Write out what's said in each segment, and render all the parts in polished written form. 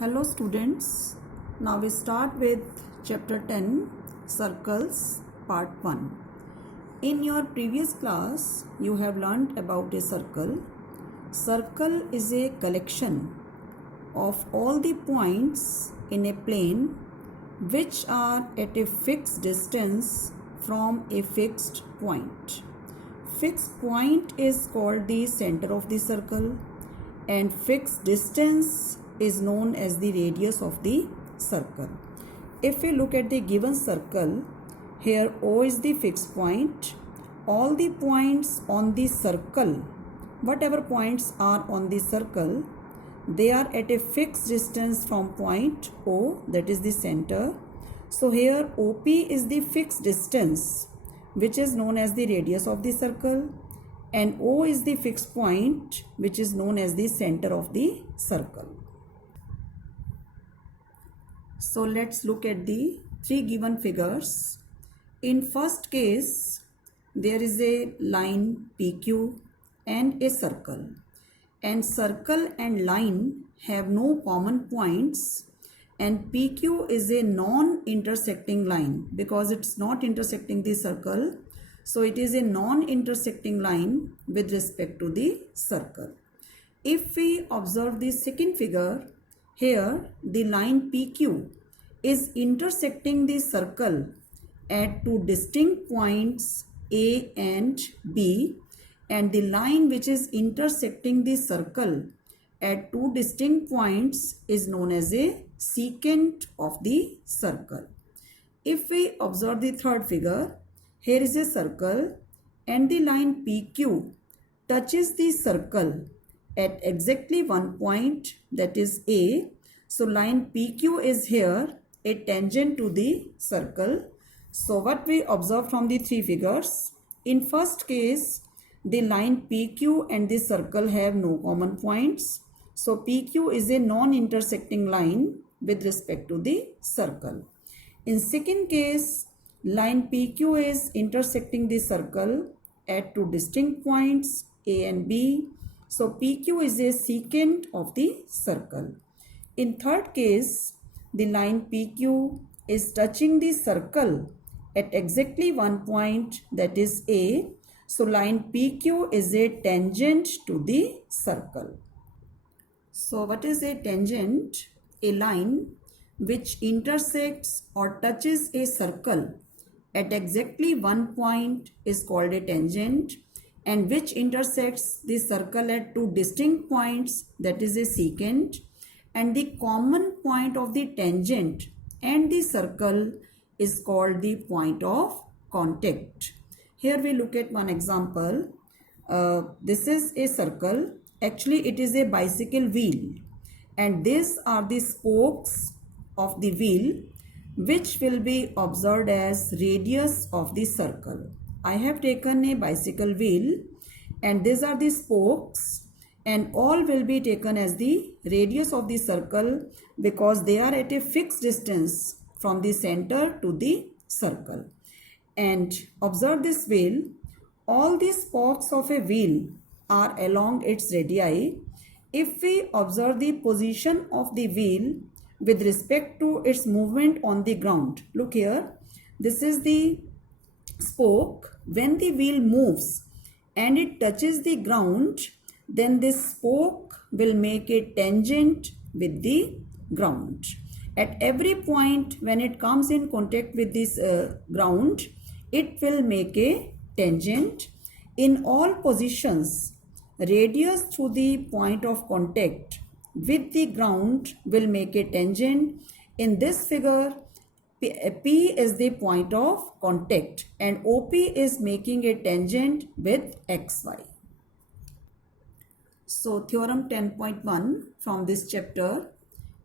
Hello students, now we start with chapter 10 circles part 1. In your previous class you have learnt about a circle. Circle is a collection of all the points in a plane which are at a fixed distance from a fixed point. Fixed point is called the center of the circle and fixed distance is known as the radius of the circle. If we look at the given circle, here O is the fixed point. All the points on the circle, whatever points are on the circle, they are at a fixed distance from point O, that is the center. So here OP is the fixed distance which is known as the radius of the circle, and O is the fixed point which is known as the center of the circle. So let's look at the three given figures. In first case, there is a line PQ and a circle. And circle and line have no common points, and PQ is a non-intersecting line because it's not intersecting the circle. So it is a non-intersecting line with respect to the circle. If we observe the second figure, here the line PQ is intersecting the circle at two distinct points A and B, and the line which is intersecting the circle at two distinct points is known as a secant of the circle. If we observe the third figure, here is a circle and the line PQ touches the circle at exactly one point, that is A. So line PQ is here a tangent to the circle. So what we observe from the three figures, in first case the line PQ and the circle have no common points. So PQ is a non-intersecting line with respect to the circle. In second case, line PQ is intersecting the circle at two distinct points A and B. So PQ is a secant of the circle. In third case, the line PQ is touching the circle at exactly one point, that is A. So line PQ is a tangent to the circle. So what is a tangent? A line which intersects or touches a circle at exactly one point is called a tangent, and which intersects the circle at two distinct points, that is a secant, and the common point of the tangent and the circle is called the point of contact. Here we look at one example. This is a circle. Actually it is a bicycle wheel, and these are the spokes of the wheel which will be observed as radius of the circle. I have taken a bicycle wheel and these are the spokes, and all will be taken as the radius of the circle because they are at a fixed distance from the center to the circle. And observe this wheel. All the spokes of a wheel are along its radii. If we observe the position of the wheel with respect to its movement on the ground, look here, this is the spoke. When the wheel moves and it touches the ground, then this spoke will make a tangent with the ground. At every point when it comes in contact with this ground, it will make a tangent. In all positions, radius through the point of contact with the ground will make a tangent. In this figure, P is the point of contact and OP is making a tangent with XY. So theorem 10.1 from this chapter,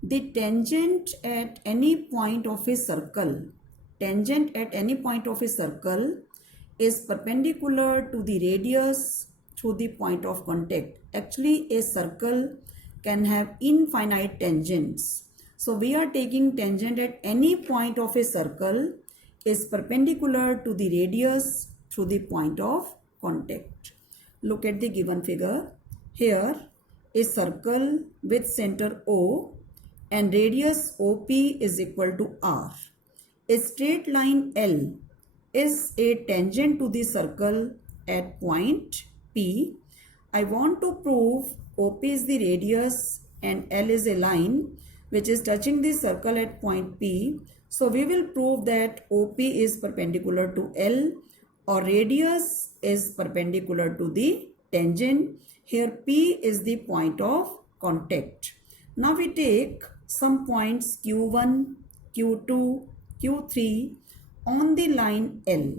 the tangent at any point of a circle, is perpendicular to the radius through the point of contact. Actually a circle can have infinite tangents. So we are taking tangent at any point of a circle is perpendicular to the radius through the point of contact. Look at the given figure. Here a circle with center O and radius OP is equal to R. A straight line L is a tangent to the circle at point P. I want to prove OP is the radius and L is a line which is touching the circle at point P. So we will prove that OP is perpendicular to L or radius is perpendicular to the tangent. Here P is the point of contact. Now we take some points Q1, Q2, Q3 on the line L.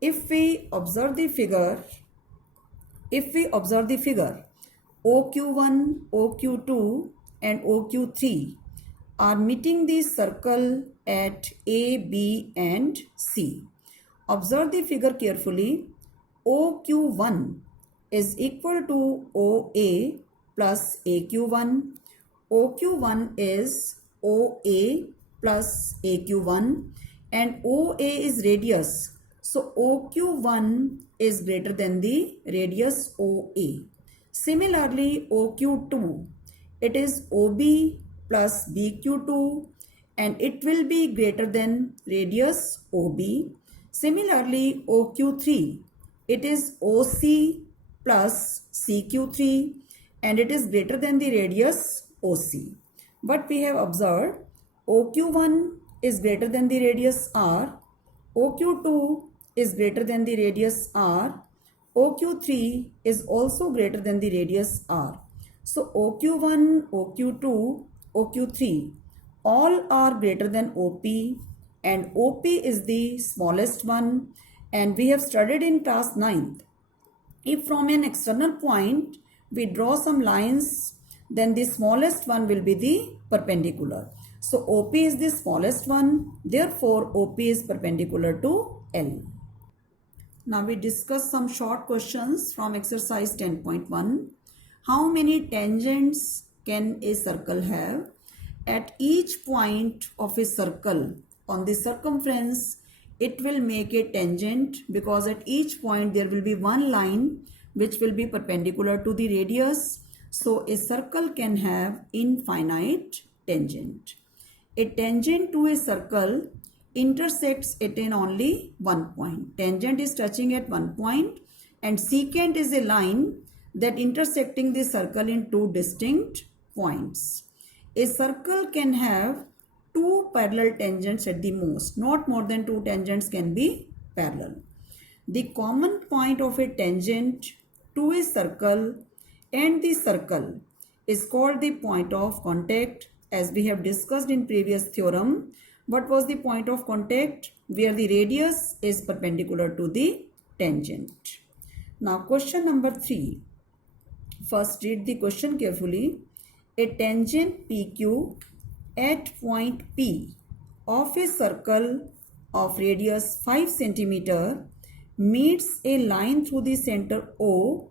If we observe the figure, OQ1, OQ2 and OQ3 are meeting the circle at A, B and C. Observe the figure carefully. OQ1 is equal to OA plus AQ1. OQ1 is OA plus AQ1 and OA is radius. So OQ1 is greater than the radius OA. Similarly, OQ2, it is OB plus BQ2 and it will be greater than radius OB. Similarly, OQ3, it is OC plus CQ3 and it is greater than the radius OC. But we have observed OQ1 is greater than the radius R, OQ2 is greater than the radius R, OQ3 is also greater than the radius R. So OQ1, OQ2, OQ3 all are greater than OP and OP is the smallest one, and we have studied in class 9th. If from an external point we draw some lines, then the smallest one will be the perpendicular. So OP is the smallest one, therefore OP is perpendicular to L. Now we discuss some short questions from exercise 10.1. How many tangents can a circle have? At each point of a circle on the circumference, it will make a tangent because at each point there will be one line which will be perpendicular to the radius. So a circle can have infinite tangent. A tangent to a circle intersects it in only one point. Tangent is touching at one point and secant is a line that intersecting the circle in two distinct points. A circle can have two parallel tangents at the most. Not more than two tangents can be parallel. The common point of a tangent to a circle and the circle is called the point of contact. As we have discussed in previous theorem, what was the point of contact? Where the radius is perpendicular to the tangent. Now question number 3. First read the question carefully. A tangent PQ at point P of a circle of radius 5 cm meets a line through the center O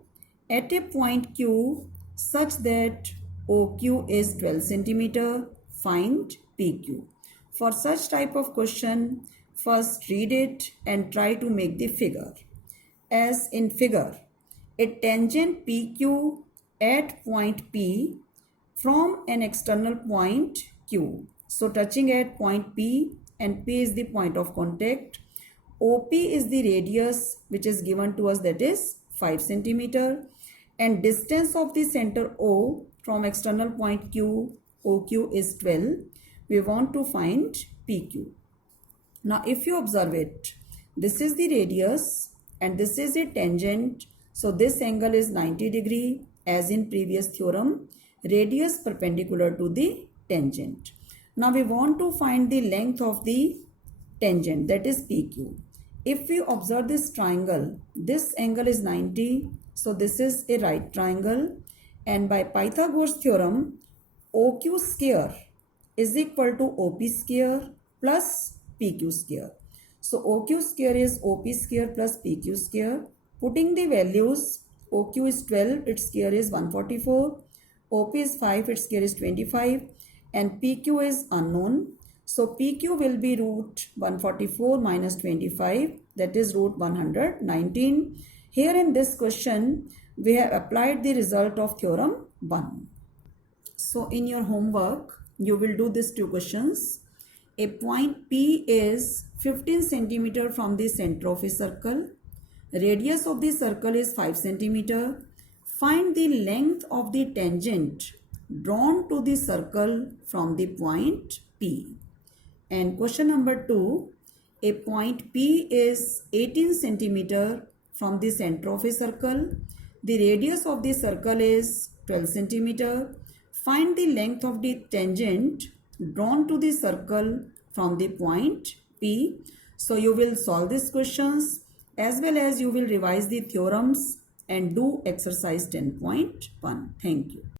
at a point Q such that OQ is 12 cm. Find PQ. For such type of question, first read it and try to make the figure. As in figure, a tangent PQ at point P from an external point Q. So touching at point P and P is the point of contact. OP is the radius which is given to us, that is 5 cm, and distance of the center O from external point Q, OQ is 12. We want to find PQ. Now if you observe it, this is the radius and this is a tangent. So this angle is 90 degree as in previous theorem. Radius perpendicular to the tangent. Now we want to find the length of the tangent, that is PQ. If we observe this triangle, this angle is 90. So this is a right triangle, and by Pythagoras theorem, OQ square is equal to OP square plus PQ square. So OQ square is OP square plus PQ square. Putting the values, OQ is 12, its square is 144. OP is 5, its square is 25, and PQ is unknown. So PQ will be root 144 minus 25, that is root 119. Here in this question, we have applied the result of theorem 1. So in your homework, you will do these two questions. A point P is 15 centimeter from the center of a circle. Radius of the circle is 5 centimeter. Find the length of the tangent drawn to the circle from the point P. And question number 2, a point P is 18 centimeter from the center of a circle. The radius of the circle is 12 centimeter. Find the length of the tangent drawn to the circle from the point P. So you will solve these questions as well as you will revise the theorems and do exercise 10.1. Thank you.